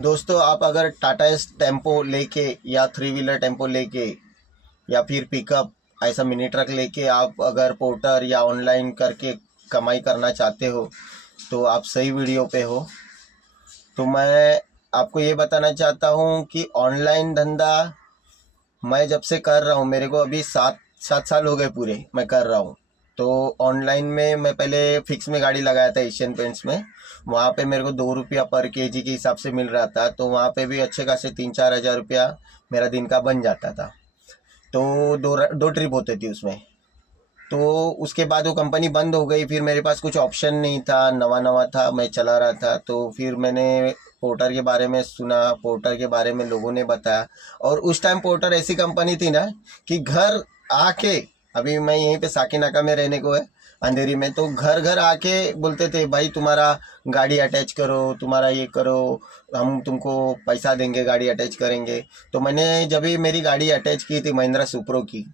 दोस्तों, आप अगर टाटा एस टेम्पो लेके या थ्री व्हीलर टेम्पो लेके या फिर पिकअप ऐसा मिनी ट्रक लेके आप अगर पोर्टर या ऑनलाइन करके कमाई करना चाहते हो तो आप सही वीडियो पे हो। तो मैं आपको ये बताना चाहता हूँ कि ऑनलाइन धंधा मैं जब से कर रहा हूँ, मेरे को अभी सात सात साल हो गए पूरे मैं कर रहा हूँ। तो ऑनलाइन में मैं पहले फिक्स में गाड़ी लगाया था एशियन पेंट्स में। वहाँ पे मेरे को 2 रुपया पर केजी के हिसाब से मिल रहा था, तो वहाँ पे भी अच्छे खासे 3-4 हज़ार रुपया मेरा दिन का बन जाता था। तो दो दो ट्रिप होते थी उसमें। तो उसके बाद वो कंपनी बंद हो गई, फिर मेरे पास कुछ ऑप्शन नहीं था, नवा नवा था, मैं चला रहा था। तो फिर मैंने पोर्टर के बारे में सुना, पोर्टर के बारे में लोगों ने बताया। और उस टाइम पोर्टर ऐसी कंपनी थी ना कि घर आके, अभी मैं यहीं पे साकिनाका में रहने को है, अंधेरी में, तो घर घर आके बोलते थे भाई तुम्हारा गाड़ी अटैच करो, तुम्हारा ये करो, हम तुमको पैसा देंगे, गाड़ी अटैच करेंगे। तो मैंने जब भी मेरी गाड़ी अटैच की थी महिंद्रा सुप्रो की,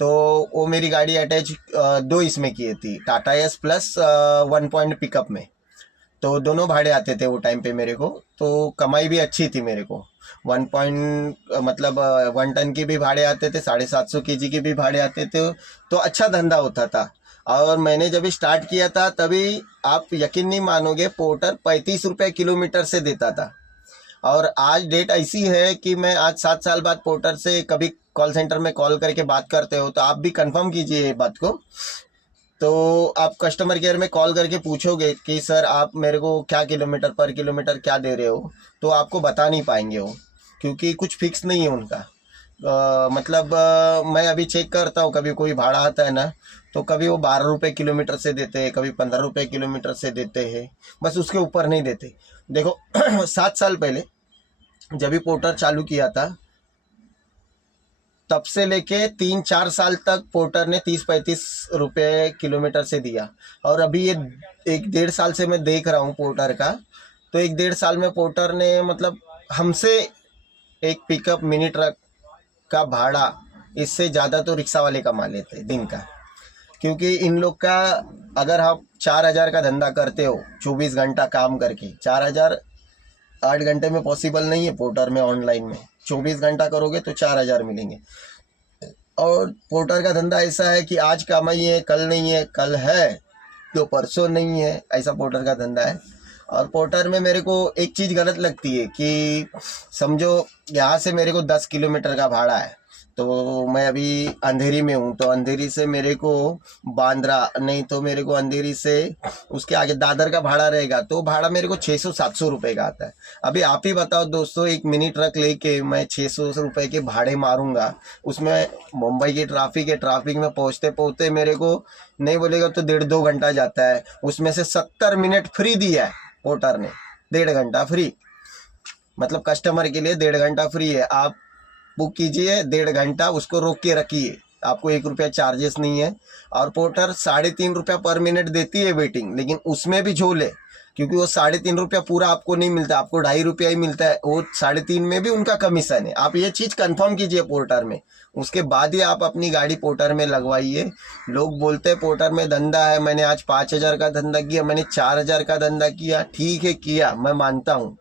तो वो मेरी गाड़ी अटैच दो इसमें किए थी, Tata S plus 1 point pickup में। तो दोनों भाड़े आते थे वो टाइम पे मेरे को। तो कमाई भी अच्छी थी मेरे को। 1 पॉइंट मतलब 1 टन की भी भाड़े आते थे, 750 केजी की भी भाड़े आते थे। तो अच्छा धंधा होता था। और मैंने जब स्टार्ट किया था तभी आप यकीन नहीं मानोगे, पोर्टर 35 रुपये किलोमीटर से देता था। और आज डेट ऐसी है कि मैं आज 7 साल बाद पोर्टर से कभी कॉल सेंटर में कॉल करके बात करते हो तो आप भी कंफर्म कीजिए ये बात को। तो आप कस्टमर केयर में कॉल करके पूछोगे कि सर आप मेरे को क्या किलोमीटर पर किलोमीटर क्या दे रहे हो, तो आपको बता नहीं पाएंगे वो, क्योंकि कुछ फिक्स नहीं है उनका। मतलब मैं अभी चेक करता हूँ, कभी कोई भाड़ा आता है ना, तो कभी वो 12 रुपये किलोमीटर से देते हैं, कभी 15 रुपये किलोमीटर से देते हैं, बस उसके ऊपर नहीं देते। देखो 7 साल पहले जब भी पोर्टर चालू किया था, तब से लेके 3-4 साल तक पोर्टर ने 30-35 रुपये किलोमीटर से दिया। और अभी ये 1-1.5 साल से मैं देख रहा हूँ पोर्टर का। तो 1-1.5 साल में पोर्टर ने मतलब हमसे एक पिकअप मिनी ट्रक का भाड़ा इससे ज़्यादा तो रिक्शा वाले कमा लेते दिन का। क्योंकि इन लोग का, अगर आप 4 हज़ार का धंधा करते हो 24 घंटा काम करके, 4 हज़ार 8 घंटे में पॉसिबल नहीं है पोर्टर में, ऑनलाइन में 24 घंटा करोगे तो 4 हज़ार मिलेंगे। और पोर्टर का धंधा ऐसा है कि आज कमाई है, कल नहीं है, कल है तो परसों नहीं है, ऐसा पोर्टर का धंधा है। और पोर्टर में मेरे को एक चीज़ गलत लगती है कि समझो यहाँ से मेरे को 10 किलोमीटर का भाड़ा है, तो मैं अभी अंधेरी में हूँ, तो अंधेरी से मेरे को बांद्रा, नहीं तो मेरे को अंधेरी से उसके आगे दादर का भाड़ा रहेगा, तो भाड़ा मेरे को 600-700 रुपये का आता है। अभी आप ही बताओ दोस्तों, एक मिनी ट्रक लेके मैं 600 रुपये के भाड़े मारूंगा, उसमें मुंबई की ट्रैफिक में पहुँचते पहुँचते मेरे को नहीं बोलेगा तो 1.5-2 घंटा जाता है। उसमें से 70 मिनट फ्री दिया है पोर्टर ने, 1.5 घंटा फ्री, मतलब कस्टमर के लिए 1.5 घंटा फ्री है। आप बुक कीजिए, 1.5 घंटा उसको रोक के रखिए, आपको 1 रुपया चार्जेस नहीं है। और पोर्टर 3.5 रुपया पर मिनट देती है वेटिंग, लेकिन उसमें भी झोल है, क्योंकि वो 3.5 रुपया पूरा आपको नहीं मिलता, आपको 2.5 रुपया ही मिलता है, वो 3.5 में भी उनका कमीशन है। आप ये चीज़ कंफर्म कीजिए पोर्टर में, उसके बाद ही आप अपनी गाड़ी पोर्टर में लगवाइए। लोग बोलते हैं पोर्टर में धंधा है, मैंने आज 5 हज़ार का धंधा किया, मैंने 4 हज़ार का धंधा किया, ठीक है किया, मैं मानता हूँ।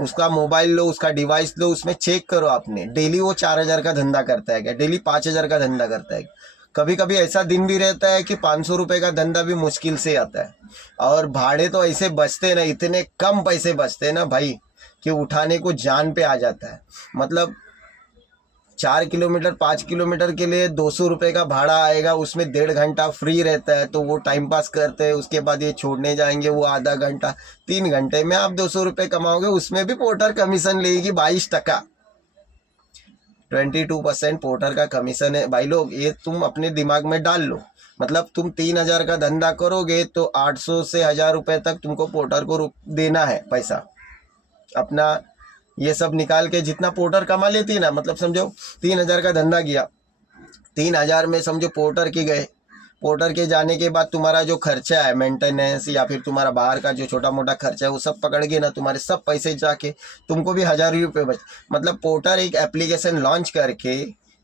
उसका मोबाइल लो, उसका डिवाइस लो, उसमें चेक करो आपने डेली वो 4 हज़ार का धंधा करता है क्या, डेली 5 हज़ार का धंधा करता है। कभी कभी ऐसा दिन भी रहता है कि 500 रुपये का धंधा भी मुश्किल से आता है। और भाड़े तो ऐसे बचते ना, इतने कम पैसे बचते ना भाई, कि उठाने को जान पे आ जाता है। मतलब 4 किलोमीटर 5 किलोमीटर के लिए 200 रुपये का भाड़ा आएगा, उसमें 1.5 घंटा फ्री रहता है, तो वो टाइम पास करते हैं। उसके बाद ये छोड़ने जाएंगे, वो आधा घंटा, 3 घंटे में आप 200 रुपये कमाओगे। उसमें भी पोर्टर कमीशन लेगी 22%, 22% पोर्टर का कमीशन है भाई लोग, ये तुम अपने दिमाग में डाल लो। मतलब तुम 3 हज़ार का धंधा करोगे तो 800 से 1,000 रुपये तक तुमको पोर्टर को देना है पैसा अपना। ये सब निकाल के जितना पोर्टर कमा लेती है ना, मतलब समझो 3 हज़ार का धंधा किया, 3 हज़ार में समझो पोर्टर के गए, पोर्टर के जाने के बाद तुम्हारा जो खर्चा है मेंटेनेंस या फिर तुम्हारा बाहर का जो छोटा मोटा खर्चा है, वो सब पकड़ के ना तुम्हारे सब पैसे जाके तुमको भी 1,000 रुपये बच। मतलब पोर्टर एक एप्लीकेशन लॉन्च करके,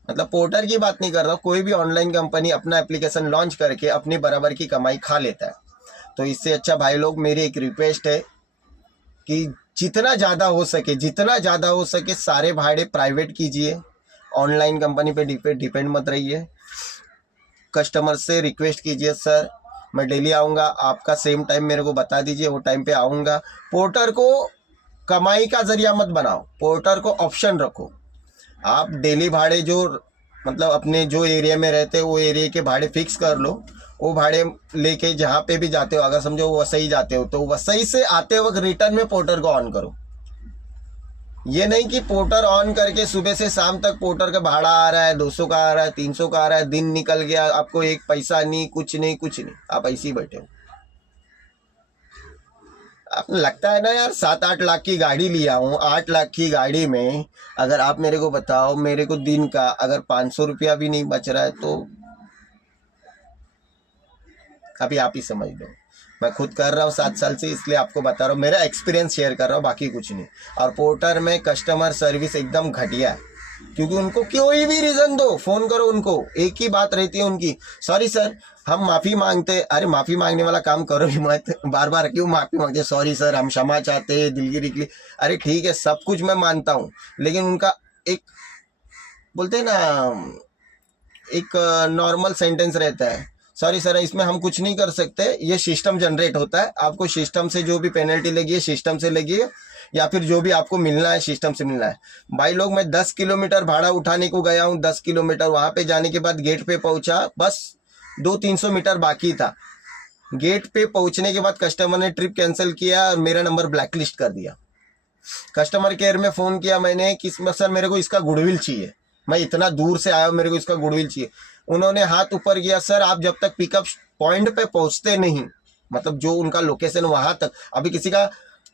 मतलब पोर्टर की बात नहीं कर रहा हूँ, कोई भी ऑनलाइन कंपनी अपना एप्लीकेशन लॉन्च करके अपनी बराबर की कमाई खा लेता है। तो इससे अच्छा भाई लोग, मेरी एक रिक्वेस्ट है कि जितना ज़्यादा हो सके सारे भाड़े प्राइवेट कीजिए, ऑनलाइन कंपनी पे डिपेंड मत रहिए। कस्टमर से रिक्वेस्ट कीजिए, सर मैं डेली आऊँगा, आपका सेम टाइम मेरे को बता दीजिए, वो टाइम पे आऊँगा। पोर्टर को कमाई का जरिया मत बनाओ, पोर्टर को ऑप्शन रखो। आप डेली भाड़े जो मतलब अपने जो एरिया में रहते हो वो एरिया के भाड़े फिक्स कर लो। वो भाड़े लेके जहाँ पे भी जाते हो, अगर समझो वसई जाते हो तो वसई से आते वक्त रिटर्न में पोर्टर को ऑन करो। ये नहीं कि पोर्टर ऑन करके सुबह से शाम तक पोर्टर का भाड़ा आ रहा है, 200 का आ रहा है, 300 का आ रहा है, दिन निकल गया, आपको एक पैसा नहीं, कुछ नहीं, आप ऐसे ही बैठे हो। आपको लगता है ना यार 7-8 लाख की गाड़ी लिया हूँ, 8 लाख की गाड़ी में अगर आप मेरे को बताओ, मेरे को दिन का अगर 500 रुपया भी नहीं बच रहा है तो अभी आप ही समझ लो। मैं खुद कर रहा हूँ 7 साल से, इसलिए आपको बता रहा हूँ, मेरा एक्सपीरियंस शेयर कर रहा हूँ, बाकी कुछ नहीं। और पोर्टर में कस्टमर सर्विस एकदम घटिया है, क्योंकि उनको कोई भी रीज़न दो, फ़ोन करो उनको, एक ही बात रहती है उनकी, सॉरी सर हम माफ़ी मांगते। अरे माफ़ी मांगने वाला काम करो ही मत, बार बार क्यों माफ़ी मांगते, सॉरी सर हम क्षमा चाहते हैं दिलगिरी के लिए। अरे ठीक है, सब कुछ मैं मानता हूँ, लेकिन उनका एक बोलते हैं ना, एक नॉर्मल सेंटेंस रहता है, सॉरी सर इसमें हम कुछ नहीं कर सकते, ये सिस्टम जनरेट होता है, आपको सिस्टम से जो भी पेनल्टी लगी है सिस्टम से लगी है, या फिर जो भी आपको मिलना है सिस्टम से मिलना है। भाई लोग मैं 10 किलोमीटर भाड़ा उठाने को गया हूँ, 10 किलोमीटर वहाँ पे जाने के बाद गेट पे पहुँचा, बस 200-300 मीटर बाकी था। गेट पे पहुँचने के बाद कस्टमर ने ट्रिप कैंसिल किया और मेरा नंबर ब्लैकलिस्ट कर दिया। कस्टमर केयर में फ़ोन किया मैंने कि सर मेरे को इसका गुडविल चाहिए, मैं इतना दूर से आया हूँ, मेरे को इसका गुडविल चाहिए। उन्होंने हाथ ऊपर किया, सर आप जब तक पिकअप पॉइंट पे पहुंचते नहीं, मतलब जो उनका लोकेशन वहां तक, अभी किसी का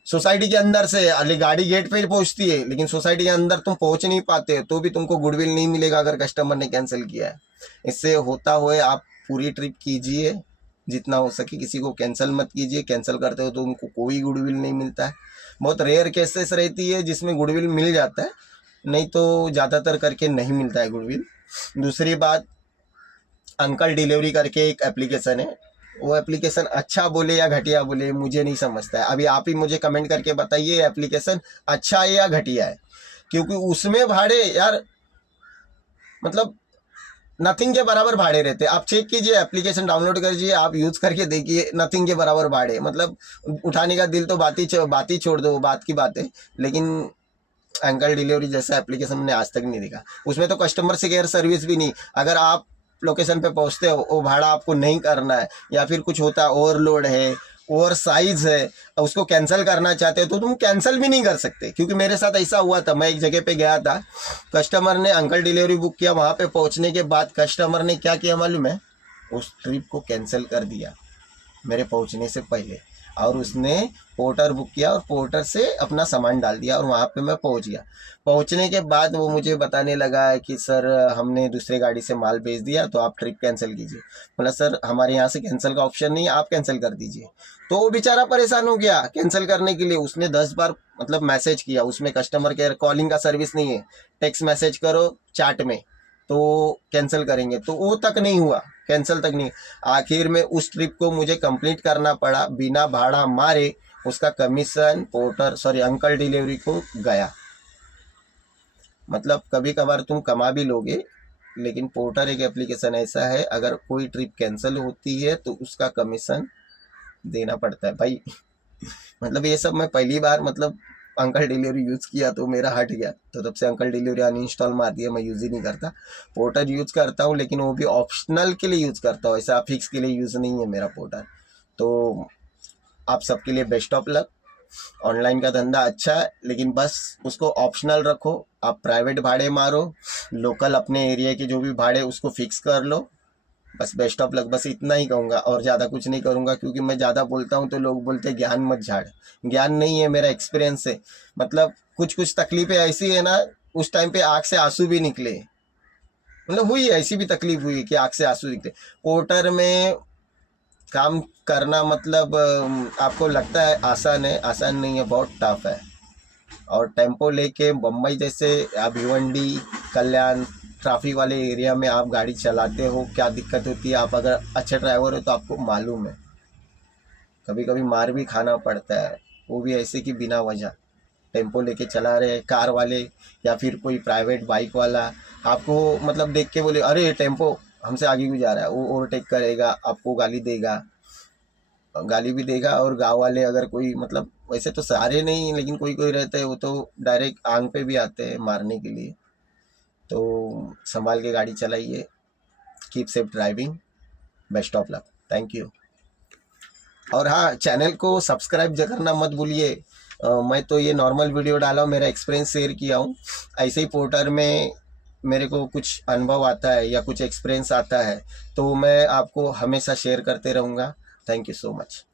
सोसाइटी के अंदर से अली गाड़ी गेट पे पहुंचती है, लेकिन सोसाइटी के अंदर तुम पहुंच नहीं पाते तो भी तुमको गुडविल नहीं मिलेगा अगर कस्टमर ने कैंसिल किया है। इससे होता हुए आप पूरी ट्रिप कीजिए, जितना हो सके किसी को कैंसिल मत कीजिए। कैंसिल करते हो तो उनको कोई गुडविल नहीं मिलता है। बहुत रेयर केसेस रहती है जिसमें गुडविल मिल जाता है, नहीं तो ज़्यादातर करके नहीं मिलता है गुडविल। दूसरी बात, अंकल डिलीवरी करके एक एप्लीकेशन है, वो एप्लीकेशन अच्छा बोले या घटिया बोले मुझे नहीं समझता है। अभी आप ही मुझे कमेंट करके बताइए एप्लीकेशन अच्छा है या घटिया है, क्योंकि उसमें भाड़े यार मतलब नथिंग के बराबर भाड़े रहते हैं। आप चेक कीजिए, एप्लीकेशन डाउनलोड कीजिए, आप यूज़ करके देखिए, नथिंग के बराबर भाड़े, मतलब उठाने का दिल तो बात ही छोड़ दो, बात की बात है। लेकिन अंकल डिलीवरी जैसा एप्लीकेशन मैंने आज तक नहीं देखा। उसमें तो कस्टमर से केयर सर्विस भी नहीं, अगर आप लोकेशन पे पहुंचते हो वो भाड़ा आपको नहीं करना है, या फिर कुछ होता है ओवरलोड है, ओवर साइज है, उसको कैंसिल करना चाहते हो तो तुम कैंसिल भी नहीं कर सकते। क्योंकि मेरे साथ ऐसा हुआ था, मैं एक जगह पे गया था, कस्टमर ने अंकल डिलीवरी बुक किया, वहाँ पे पहुँचने के बाद कस्टमर ने क्या किया मालूम है, उस ट्रिप को कैंसिल कर दिया मेरे पहुँचने से पहले, और उसने पोर्टर बुक किया और पोर्टर से अपना सामान डाल दिया और वहाँ पे मैं पहुँच गया। पहुँचने के बाद वो मुझे बताने लगा है कि सर हमने दूसरे गाड़ी से माल भेज दिया तो आप ट्रिप कैंसिल कीजिए। बोला सर हमारे यहाँ से कैंसिल का ऑप्शन नहीं है, आप कैंसिल कर दीजिए। तो वो बेचारा परेशान हो गया कैंसिल करने के लिए, उसने 10 बार मतलब मैसेज किया, उसमें कस्टमर केयर कॉलिंग का सर्विस नहीं है, टेक्स्ट मैसेज करो चैट में तो कैंसिल करेंगे, तो वो तक नहीं हुआ, कैंसिल तक नहीं। आखिर में उस ट्रिप को मुझे कंप्लीट करना पड़ा, बिना भाड़ा मारे उसका कमीशन पोर्टर अंकल डिलीवरी को गया। मतलब कभी कभार तुम कमा भी लोगे, लेकिन पोर्टर एक एप्लीकेशन ऐसा है, अगर कोई ट्रिप कैंसिल होती है तो उसका कमीशन देना पड़ता है भाई। मतलब ये सब मैं पहली बार मतलब अंकल डिलीवरी यूज़ किया तो मेरा हट गया, तो तब से अंकल डिलीवरी अनइंस्टॉल मार दिया, मैं यूज़ ही नहीं करता। पोर्टर यूज़ करता हूँ लेकिन वो भी ऑप्शनल के लिए यूज़ करता हूँ, ऐसा फिक्स के लिए यूज़ नहीं है मेरा पोर्टर। तो आप सबके लिए बेस्ट ऑफ लक। ऑनलाइन का धंधा अच्छा है लेकिन बस उसको ऑप्शनल रखो, आप प्राइवेट भाड़े मारो, लोकल अपने एरिया के जो भी भाड़े उसको फिक्स कर लो, बस बेस्ट ऑफ लक। बस इतना ही कहूँगा और ज़्यादा कुछ नहीं करूँगा, क्योंकि मैं ज़्यादा बोलता हूँ तो लोग बोलते हैं ज्ञान मत झाड़। ज्ञान नहीं है, मेरा एक्सपीरियंस है। मतलब कुछ तकलीफ़ें ऐसी है ना, उस टाइम पे आँख से आंसू भी निकले, मतलब हुई ऐसी भी तकलीफ हुई कि आँख से आंसू निकले। पोर्टर में काम करना मतलब आपको लगता है आसान है, आसान नहीं है, बहुत टफ है। और टेम्पो लेके बम्बई जैसे भिवंडी कल्याण ट्रैफिक वाले एरिया में आप गाड़ी चलाते हो, क्या दिक्कत होती है। आप अगर अच्छे ड्राइवर हो तो आपको मालूम है, कभी कभी मार भी खाना पड़ता है। वो भी ऐसे कि बिना वजह टेम्पो लेके चला रहे हैं, कार वाले या फिर कोई प्राइवेट बाइक वाला आपको मतलब देख के बोले अरे टेम्पो हमसे आगे भी जा रहा है, वो ओवरटेक करेगा, आपको गाली भी देगा। और गांव वाले अगर कोई मतलब वैसे तो सारे नहीं लेकिन कोई कोई रहते हैं वो तो डायरेक्ट आंग पे भी आते हैं मारने के लिए। तो संभाल के गाड़ी चलाइए, keep safe driving, best of luck, thank you. और हाँ, चैनल को सब्सक्राइब करना मत भूलिए। मैं तो ये नॉर्मल वीडियो डाला हूँ, मेरा एक्सपीरियंस शेयर किया हूँ। ऐसे ही पोर्टर में मेरे को कुछ अनुभव आता है या कुछ एक्सपीरियंस आता है तो मैं आपको हमेशा शेयर करते रहूँगा। Thank you so much.